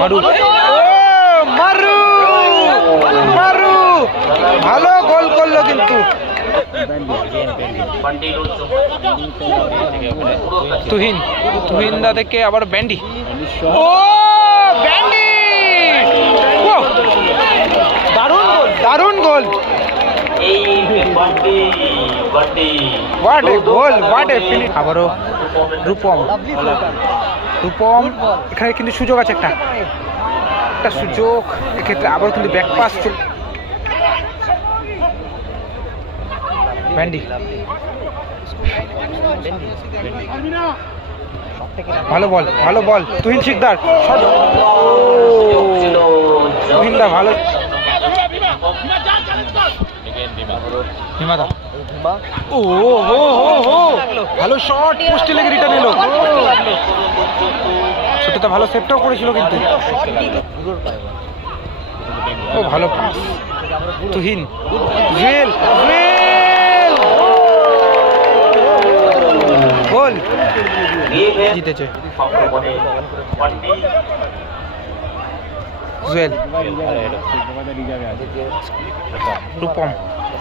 মারু। মারু। মারু। ভালো গোল করল কিন্তু। তুহিন তুহিন দা থেকে আবার ব্যান্ডি। ও ব্যান্ডি। দারুণ গোল দারুণ goal. What a goal what a finish আবারও রূপম। রূপম এখানে কিন্তু সুযোগ আছে একটা। একটা সুযোগ এক্ষেত্রে আবার কিন্তু ব্যাক পাস ব্যান্ডি ভালো বল ভালো বল তুহিন শিকদার। Shot। তুহিন দা ভালো। হিমাদা ও হো হো হো ভালো শট পোস্টে লেগে রিটার্ন এলো। সেটা ভালো সেভটাও করেছিল কিন্তু। ও ভালো পাস তুহিন। জুয়েল জুয়েল! গোল জিতেছে। জুয়েল। রূপম।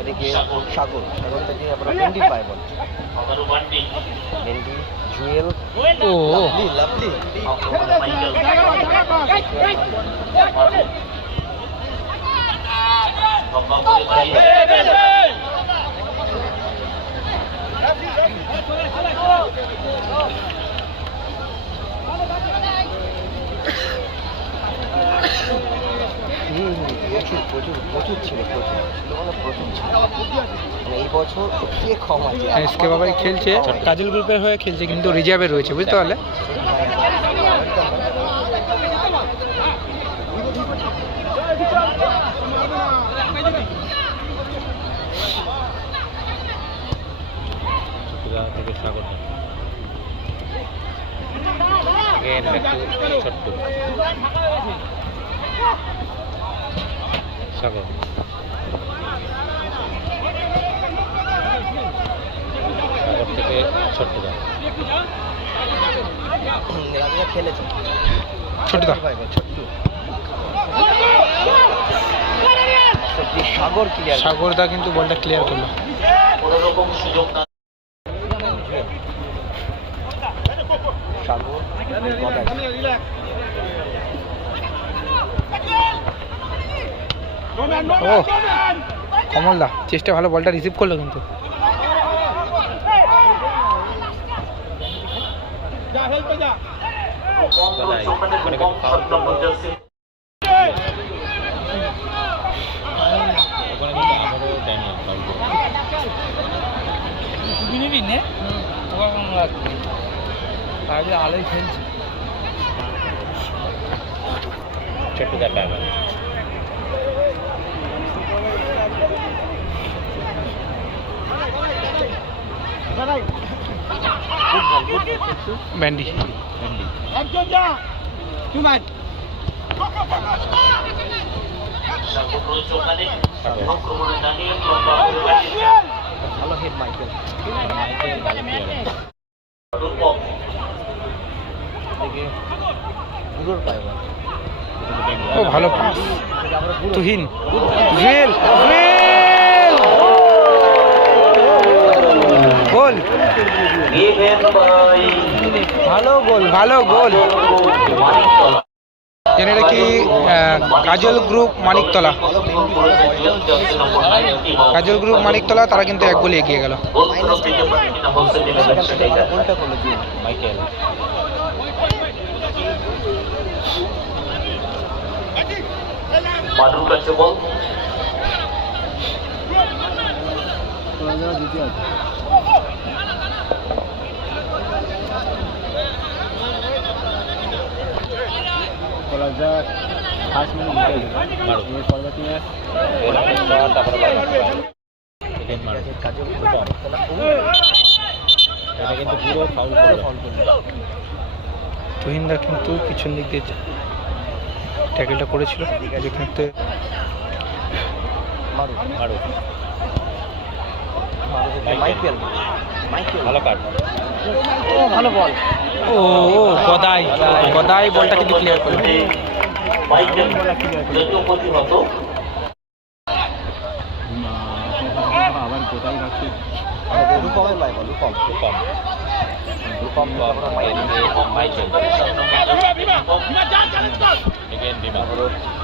এদিকে সাগর। সাগর। থেকে আমরা ভেন্ডি পাই বল। ভেন্ডি জুয়েল ও। লাভলি। লাভলি হুম, হুম, প্রচুর প্রচুর প্রচুর ছিল প্রচুর। ছিল মানে প্রচুর ছিল। এই বছর কে কম আছে। এসকে বাবাই খেলছে। কাজল গ্রুপের হয়ে খেলছে কিন্তু রিজার্ভে রয়েছে বুঝতে পারলে? থেকে স্বাগত Again, back to ছোট্ট স্বাগত সাগর থেকে খেলেছে। সাগর ক্লিয়ার সাগর দা কিন্তু বলটা ক্লিয়ার করল গদাই। ও কমল দা চেষ্টা ভালো বলটা রিসিভ করল কিন্তু মানে আলোই খেলছে ছোট্ট ব্যান্ডি। ভেন্ডি ভালো হেড মাইকেল মাইকেল ভালো ও পাস তুহিন জুয়েল জুয়েল গোল। ভালো গোল ভালো গোল। যেন এটা কি কাজল গ্রুপ মানিকতলা? কাজল গ্রুপ মানিকতলা তারা কিন্তু এক গোলে এগিয়ে গেল থেকে আমরা গোলটা করল জুয়েল মাইকেল মাদুর কাছে বল পলাশদার ফার্স্ট ম্যাচ জিতে পরবর্তী ম্যাচ কিন্তু পুরো ফাউল করল তুহিনদা কিন্তু পিছন দিক দিয়ে ট্যাকেলটা করেছিল। যেখানে মারু মারো মাইকেল মাইকেল ভালো কাট ও ভালো বল। ও গদাই। গদাই বলটা কিন্তু ক্লিয়ার করল। আবার কোথায় রাখছে রূপমের my ball Rupam. Rupam. Rupam. Michael Michael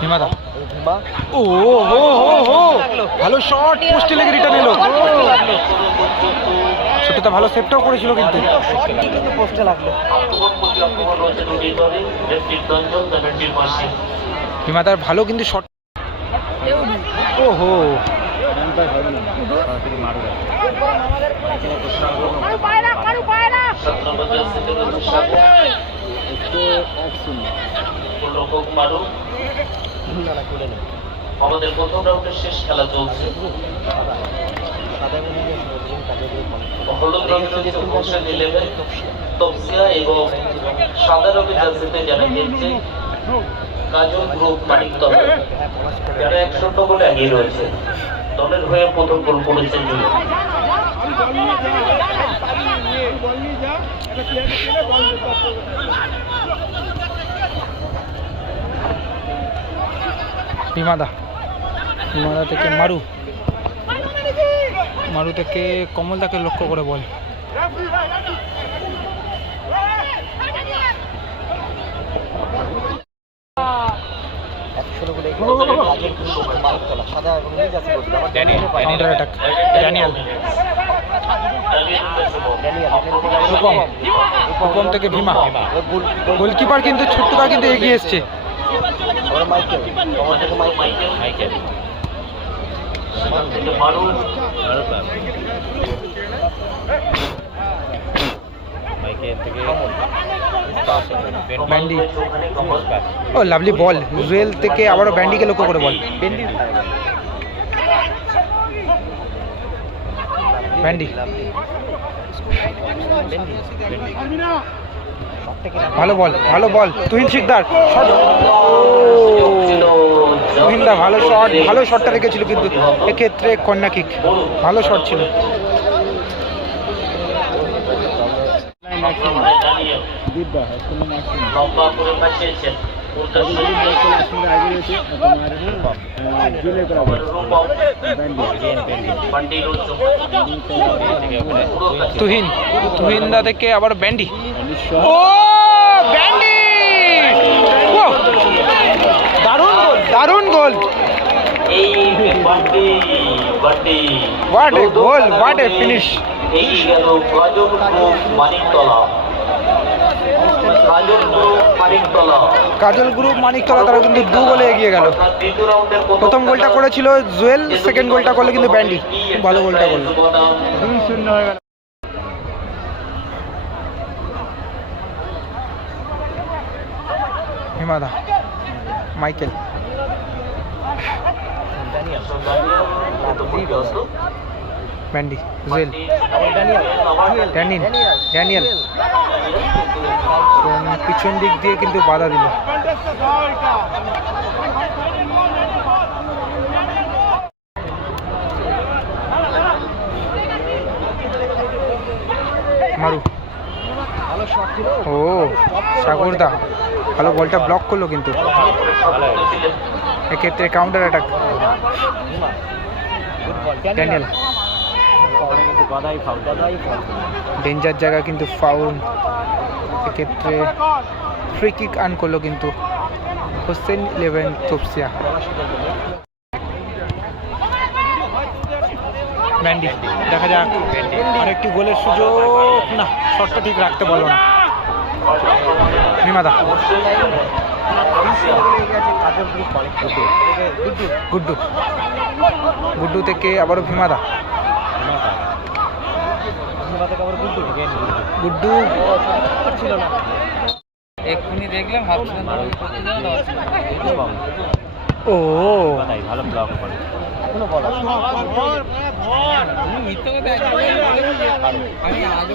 হিমাদা ও ও ও ও ও ভালো শট পোস্টে লেগে রিটার্ন এলো। সেটা ভালো সেভটাও করেছিল কিন্তু। কিন্তু পোস্টে লাগল। হিমাদার ভালো কিন্তু শট সরাসরি মারু এক শূন্য আমাদের প্রথম রাউন্ডের শেষ খেলা চলছে। হলুদ রঙের হোসেন ইলেভেন, তপসিয়া এবং সাদা রঙের জার্সিতে যারা খেলছে, কাজল গ্রুপ মানিকতলা যারা একশো বলে এগিয়ে রয়েছে, দলের হয়ে প্রথম গোল করেছেন জুনি হিমাদা হিমাদা থেকে মারু। মারু থেকে কমলদাকে লক্ষ্য করে বল। থেকে ভীমা। গোলকিপার কিন্তু ছোট্টদা কিন্তু এগিয়ে এসছে। আবার মাইকেল কমল থেকে মাইকেল মাইকেল মারু মারো ক্লাব মাইকেল থেকে ব্যান্ডি ওখানে কমল ও লাভলি বল জুয়েল থেকে আবারও ব্যান্ডিকে লক্ষ্য করে বল বেন্ডি ব্যান্ডি বেন্ডি সবটা কিনা ভালো বল ভালো বল। তুহিন শিকদার শট তুহিনদা ভালো শট ভালো শটটা রেখেছিল কিন্তু এক্ষেত্রে কন্যা কিক ভালো শট ছিল। দিব্যা তুহিন, তুহিনদা থেকে আবার ব্যান্ডি। ও, ব্যান্ডি! দারুণ গোল দারুণ গোল। এই গেল গাজল মানিকতলা। মানিকতলা কাজল গ্রুপ মানিকতলা তারা কিন্তু দু গোলে এগিয়ে গেল। প্রথম গোলটা করেছিল জুয়েল সেকেন্ড গোলটা করলে কিন্তু ব্যান্ডি। ভালো গোলটা করল। দুই শূন্য হয়ে গেল হিমাদা Michael Bandy Jewel Daniel Daniel পিছন দিক দিয়ে কিন্তু বাধা দিল। মারু। ও সাগরদা। ভালো বলটা ব্লক করল কিন্তু। এক্ষেত্রে কাউন্টার অ্যাটাক ড্যানিয়েল কিন্তু Gadai foul Gadai fall danger জায়গা কিন্তু ফাউল এক্ষেত্রে ফ্রি কিক আর্ন করল কিন্তু হোসেন ইলেভেন তোপসিয়া। ব্যান্ডি দেখা যাক। আরেকটি গোলের সুযোগ। না শটটা ঠিক রাখতে পারল না। মানিক গুড্ডু। গুড্ডু। থেকে আবারও ভীমাদা। গুড্ডু। ছিল না। এক্ষুনি দেখলাম ভাবছিলাম ও। তাই ভালো ব্লক করে। এখনও বলা আমি আগে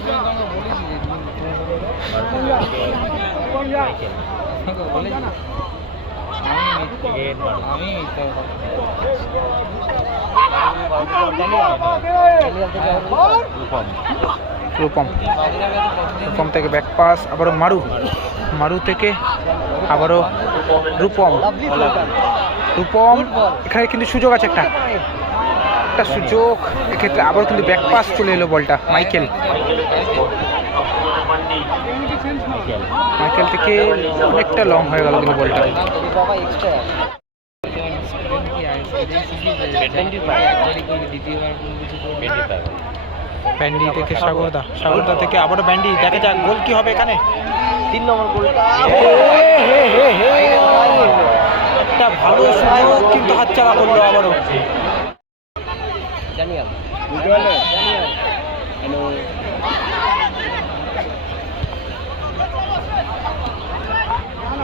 বলেছি। আমি রূপম। রূপম থেকে ব্যাক পাস আবারও মারু। মারু থেকে আবারও রূপম। রূপম, এখানে কিন্তু সুযোগ আছে একটা। একটা সুযোগ, এক্ষেত্রে আবার কিন্তু ব্যাক পাস চলে এলো বলটা, মাইকেল। মাইকেল থেকে অনেকটা লং হয়ে গেল কিন্তু বলটা। ব্যান্ডি থেকে সাগরদা সাগরদা থেকে আবারও ব্যান্ডি। দেখা যাক, গোল কি হবে এখানে? তিন নম্বর গোলটা। ভালো সুযোগ কিন্তু হাতছাড়া করল আবারও।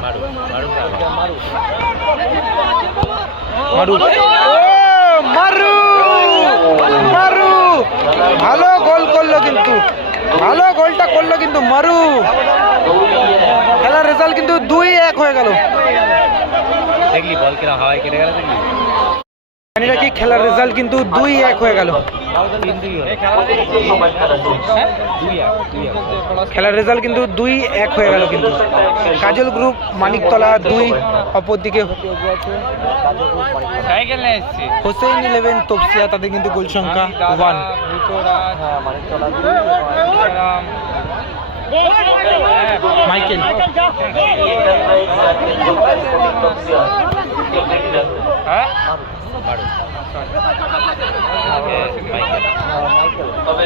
মারু মারু মারু মারু। মারু। মারু। ভালো গোল করল কিন্তু। ভালো গোলটা করল কিন্তু মারু। খেলার রেজাল্ট কিন্তু দুই এক হয়ে গেল। দেখলি বল কিরা হাওয়ায় কেটে গেল দেখলি? জানি কি খেলার রেজাল্ট কিন্তু দুই এক হয়ে গেল। খেলার রেজাল্ট কিন্তু দুই এক হয়ে গেল কিন্তু। কাজল গ্রুপ মানিকতলা দুই অপরদিকে হোসেন ইলেভেন তপসিয়া তাদের কিন্তু গোল সংখ্যা ওয়ান হ্যাঁ মাইকেল। হ্যাঁ তবে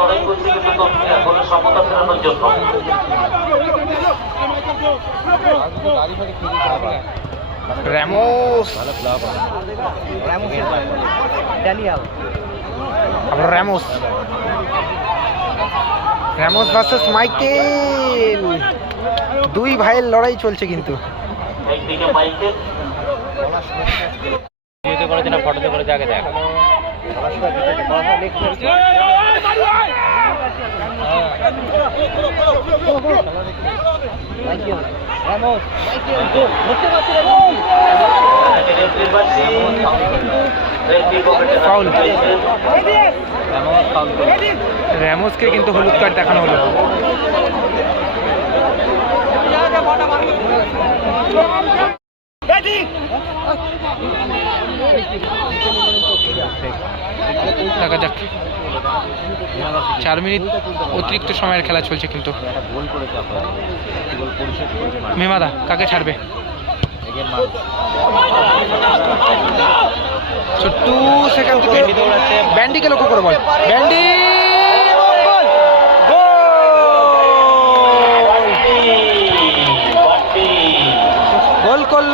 লড়াই করছে কিন্তু এখনও সমতা ফেরানোর জন্য। Ramos Ramos. Daniel. Ramos. Ramos versus Michael. দুই ভাইয়ের লড়াই চলছে কিন্তু। একদিকে মাইকেল। ভিডিওতে করেছে না ফটোতে করেছে আগে দেখ। র্যামোসকে কিন্তু হলুদ কার্ড দেখানো হলো। দেখা যাক। চার মিনিট অতিরিক্ত সময়ের খেলা চলছে কিন্তু। মেমাদা, কাকে ছাড়বে? ব্যান্ডিকে লক্ষ্য করে বল। ব্যান্ডি এবং গোল! গোল! গোল করল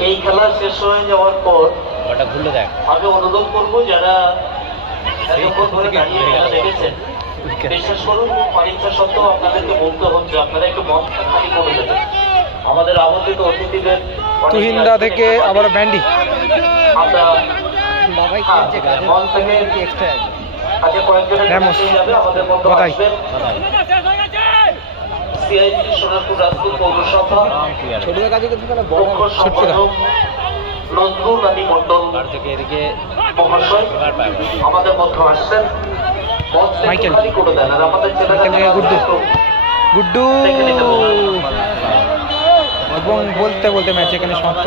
এই খেলা শেষ হয়ে যাওয়ার পর ওটা ঘুরলে দেখ। আমি অনুরোধ করব যারা এতক্ষণ ধরে দাঁড়িয়ে খেলা দেখেছেন বিশেষ করুন পরীক্ষা সত্ত্বেও আপনাদেরকে বলতে হচ্ছে আপনারা একটু মঞ্চটা খালি করে দেবেন আমাদের আমন্ত্রিত অতিথিদের তুহিন্দা থেকে আবার ব্যান্ডি। আমরা বাবাই হ্যাঁ, খেলছে মন থেকে এক্সট্রা আছে? কয়েকজনের যাবে আমাদের মধ্যে আসবেন। সিআইটি সোনারপুর রাজপুর পৌরসভা ক্লিয়ার ছোট কাজে কিন্তু তাহলে বড় মুখ্য সম্পাদক নজরুল আলী মন্ডল আর থেকে এদিকে মহাশয় আমাদের মধ্যে আসছেন মাইকেল। করে দেন আর আমাদের ছেলেরা মাইকেল থেকে যারা গুড্ডু। এবং বলতে বলতে ম্যাচ এখানে সমাপ্ত